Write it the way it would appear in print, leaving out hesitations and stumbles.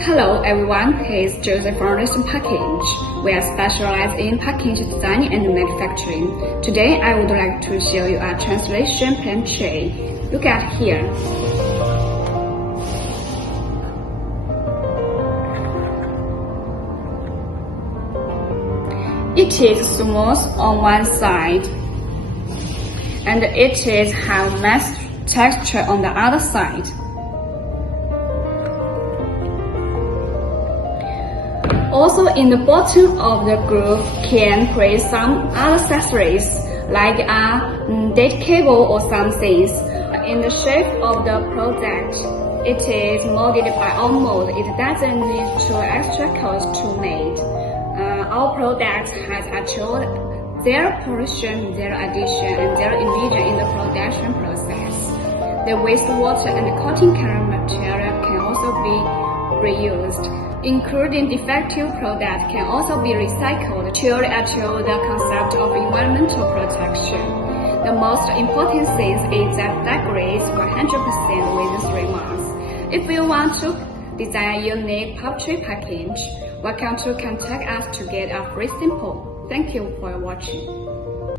Hello everyone, here's Joseph from Recent Package. We are specialized in package design and manufacturing. Today I would like to show you a translation pen tray. Look at here. It is smooth on one side and it has nice texture on the other side. Also, in the bottom of the groove can create some other accessories like a degradable or some things. In the shape of the product, it is molded by our mold. It doesn't need too extra cost to make. Our product has achieved zero pollution, zero addition, and zero emission in the production process. The wastewater and cutting color material can also be reused, including defective products can also be recycled to achieve the concept of environmental protection. The most important thing is that degrades 100% within 3 months. If you want to design a unique pulp tray package, welcome to contact us to get a free sample. Thank you for watching.